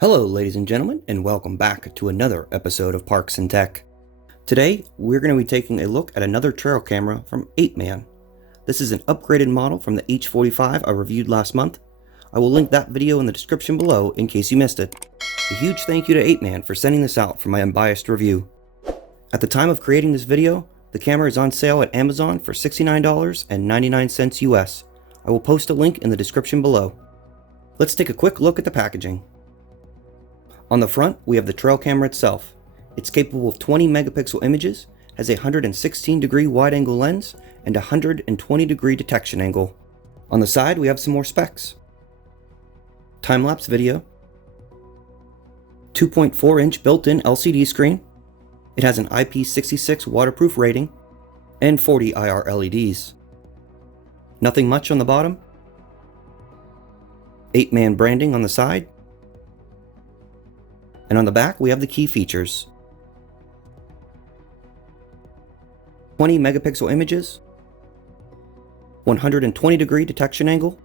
Hello, ladies and gentlemen, and welcome back to another episode of Parks and Tech. Today, we're going to be taking a look at another trail camera from Apeman. This is an upgraded model from the H45 I reviewed last month. I will link that video in the description below in case you missed it. A huge thank you to Apeman for sending this out for my unbiased review. At the time of creating this video, the camera is on sale at Amazon for $69.99 US. I will post a link in the description below. Let's take a quick look at the packaging. On the front, we have the trail camera itself. It's capable of 20 megapixel images, has a 116 degree wide angle lens, and a 120 degree detection angle. On the side, we have some more specs. Time-lapse video, 2.4 inch built-in LCD screen. It has an IP66 waterproof rating, and 40 IR LEDs. Nothing much on the bottom. Apeman branding on the side. And on the back, we have the key features. 20 megapixel images, 120 degree detection angle,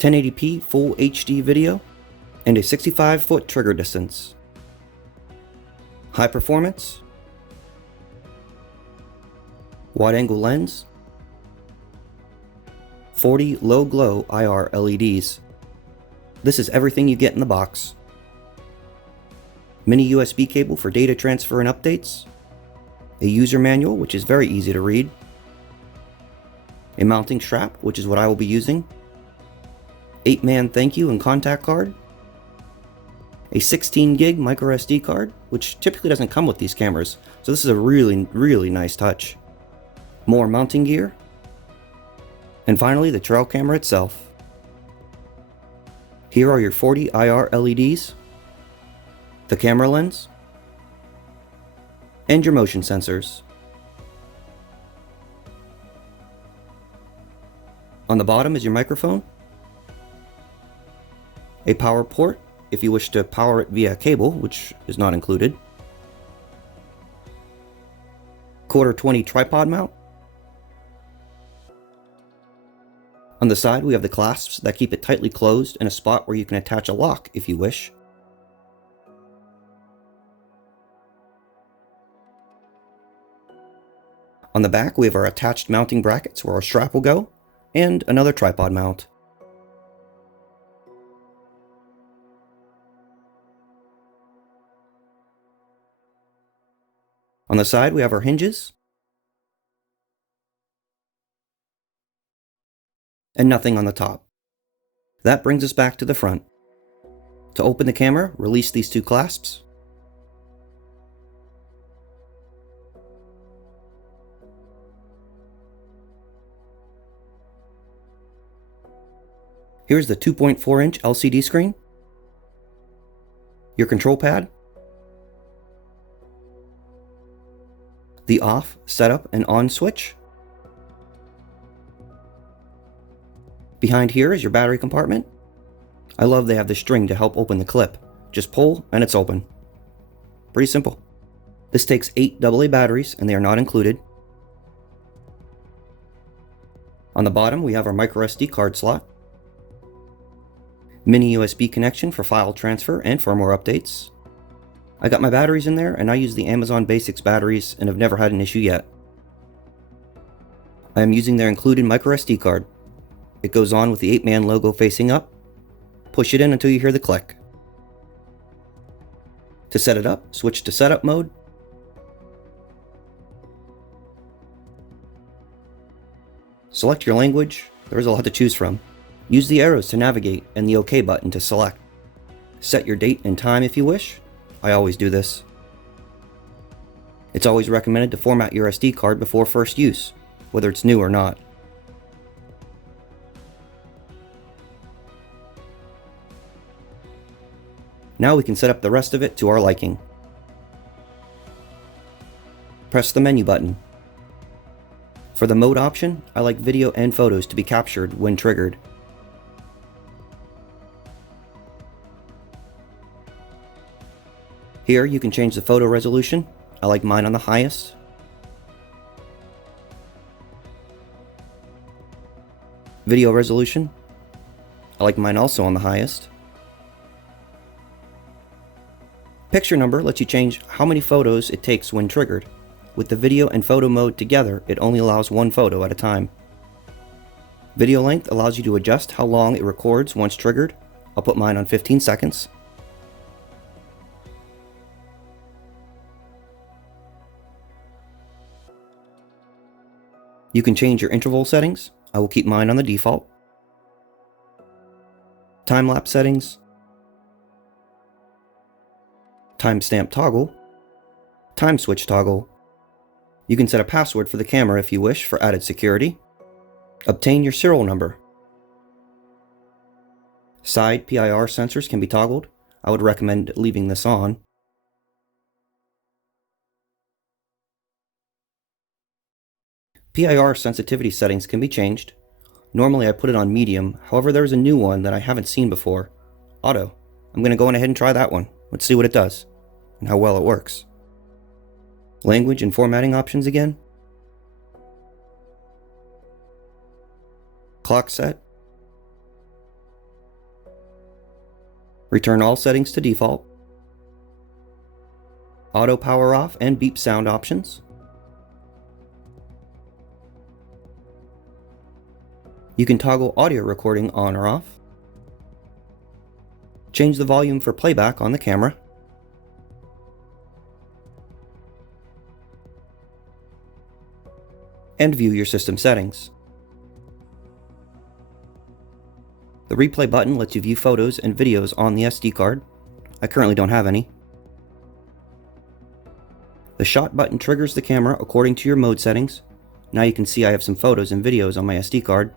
1080p full HD video, and a 65-foot trigger distance. High performance, wide angle lens, 40 low glow IR LEDs. This is everything you get in the box. Mini USB cable for data transfer and updates, a user manual which is very easy to read, a mounting strap which is what I will be using, Apeman thank you and contact card, a 16 gig micro SD card which typically doesn't come with these cameras, so this is a really nice touch, more mounting gear, and finally the trail camera itself. Here are your 40 IR LEDs, the camera lens, and your motion sensors. On the bottom is your microphone, a power port if you wish to power it via cable, which is not included, 1/4-20 tripod mount. On the side we have the clasps that keep it tightly closed in a spot where you can attach a lock if you wish. On the back, we have our attached mounting brackets where our strap will go, and another tripod mount. On the side, we have our hinges, and nothing on the top. That brings us back to the front. To open the camera, release these two clasps. Here's the 2.4 inch LCD screen, your control pad, the off, setup, and on switch. Behind here is your battery compartment. I love they have the string to help open the clip. Just pull and it's open. Pretty simple. This takes 8 AA batteries and they are not included. On the bottom we have our micro SD card slot, mini USB connection for file transfer and firmware updates. I got my batteries in there and I use the Amazon Basics batteries and have never had an issue yet. I am using their included micro SD card. It goes on with the Apeman logo facing up. Push it in until you hear the click. To set it up, switch to setup mode. Select your language. There is a lot to choose from. Use the arrows to navigate and the OK button to select. Set your date and time if you wish. I always do this. It's always recommended to format your SD card before first use, whether it's new or not. Now we can set up the rest of it to our liking. Press the menu button. For the mode option, I like video and photos to be captured when triggered. Here you can change the photo resolution. I like mine on the highest. Video resolution. I like mine also on the highest. Picture number lets you change how many photos it takes when triggered. With the video and photo mode together, it only allows one photo at a time. Video length allows you to adjust how long it records once triggered. I'll put mine on 15 seconds. You can change your interval settings. I will keep mine on the default. Time-lapse settings. Timestamp toggle. Time switch toggle. You can set a password for the camera if you wish for added security. Obtain your serial number. Side PIR sensors can be toggled. I would recommend leaving this on. PIR sensitivity settings can be changed. Normally I put it on medium, however there's a new one that I haven't seen before. Auto. I'm going to go on ahead and try that one. Let's see what it does, and how well it works. Language and formatting options again. Clock set. Return all settings to default. Auto power off and beep sound options. You can toggle audio recording on or off. Change the volume for playback on the camera. And view your system settings. The replay button lets you view photos and videos on the SD card. I currently don't have any. The shot button triggers the camera according to your mode settings. Now you can see I have some photos and videos on my SD card.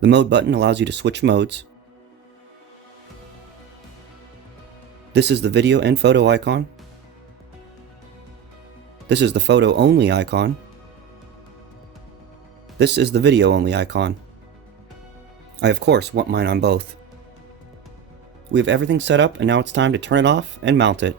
The mode button allows you to switch modes. This is the video and photo icon. This is the photo only icon. This is the video only icon. I of course want mine on both. We have everything set up and now it's time to turn it off and mount it.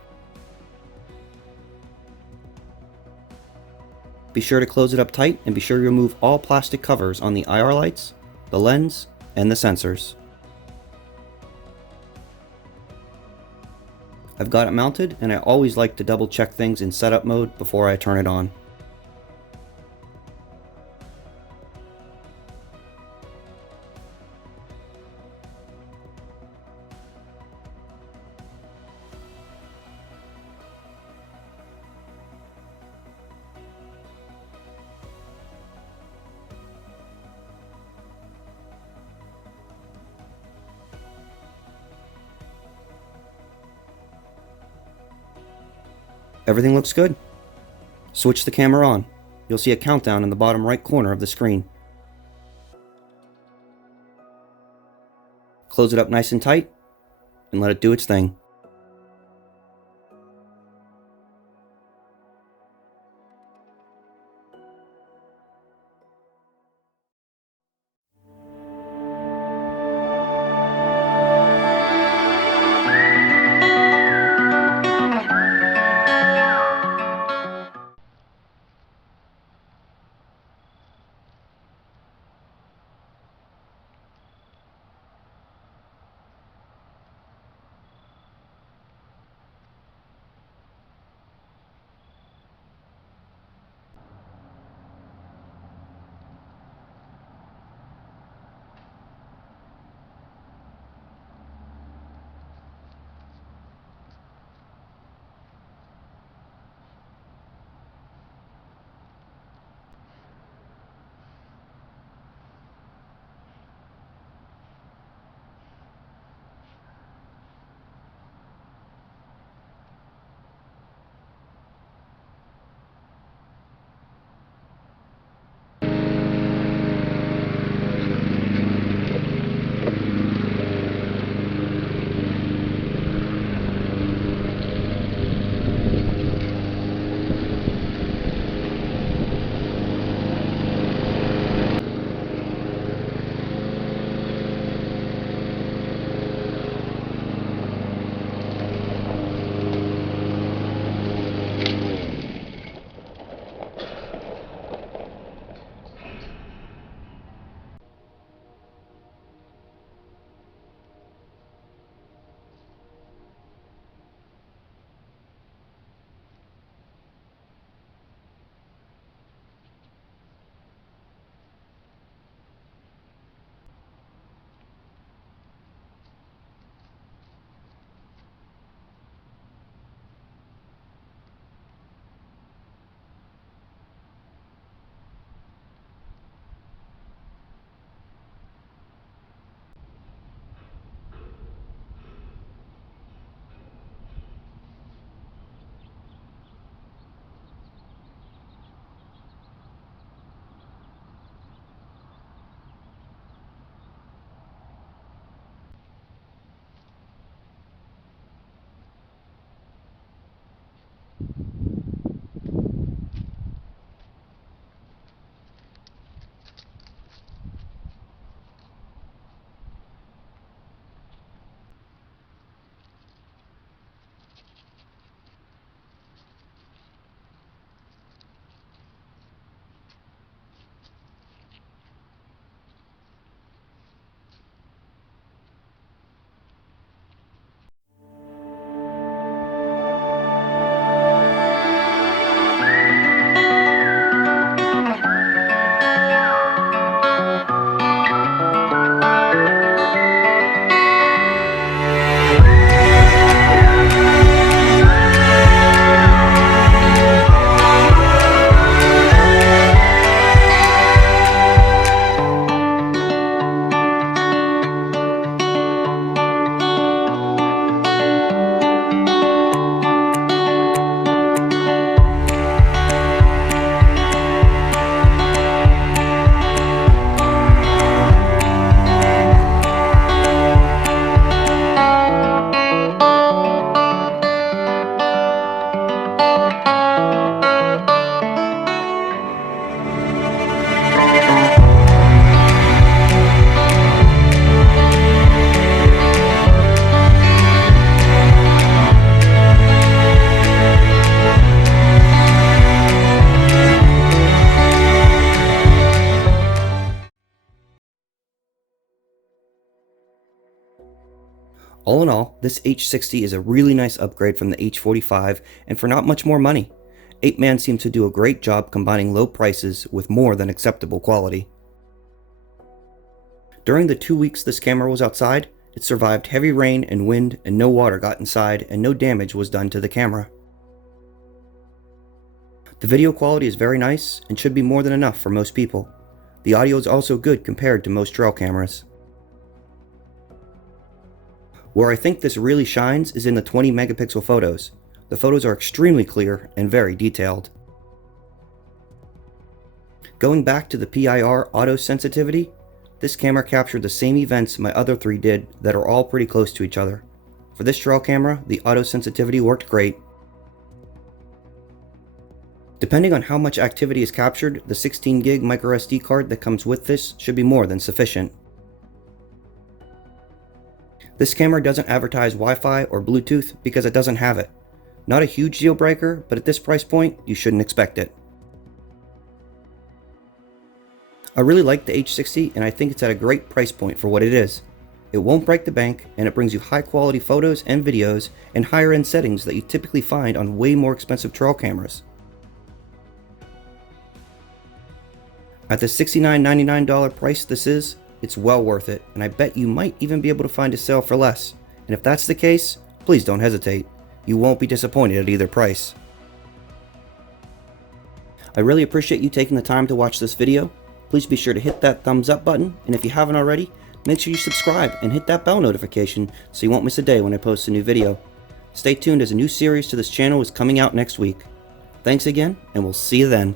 Be sure to close it up tight and be sure you remove all plastic covers on the IR lights, the lens, and the sensors. I've got it mounted and I always like to double check things in setup mode before I turn it on. Everything looks good. Switch the camera on. You'll see a countdown in the bottom right corner of the screen. Close it up nice and tight and let it do its thing. All in all, this H60 is a really nice upgrade from the H45, and for not much more money. Apeman seems to do a great job combining low prices with more than acceptable quality. During the 2 weeks this camera was outside, it survived heavy rain and wind, and no water got inside and no damage was done to the camera. The video quality is very nice and should be more than enough for most people. The audio is also good compared to most trail cameras. Where I think this really shines is in the 20 megapixel photos. The photos are extremely clear and very detailed. Going back to the PIR auto sensitivity, this camera captured the same events my other three did that are all pretty close to each other. For this trail camera, the auto sensitivity worked great. Depending on how much activity is captured, the 16 gig microSD card that comes with this should be more than sufficient. This camera doesn't advertise Wi-Fi or Bluetooth because it doesn't have it. Not a huge deal breaker, but at this price point, you shouldn't expect it. I really like the H60 and I think it's at a great price point for what it is. It won't break the bank and it brings you high quality photos and videos and higher end settings that you typically find on way more expensive trail cameras. At the $69.99 price this is, it's well worth it, and I bet you might even be able to find a sale for less. And if that's the case, please don't hesitate. You won't be disappointed at either price. I really appreciate you taking the time to watch this video. Please be sure to hit that thumbs up button, and if you haven't already, make sure you subscribe and hit that bell notification so you won't miss a day when I post a new video. Stay tuned as a new series to this channel is coming out next week. Thanks again, and we'll see you then.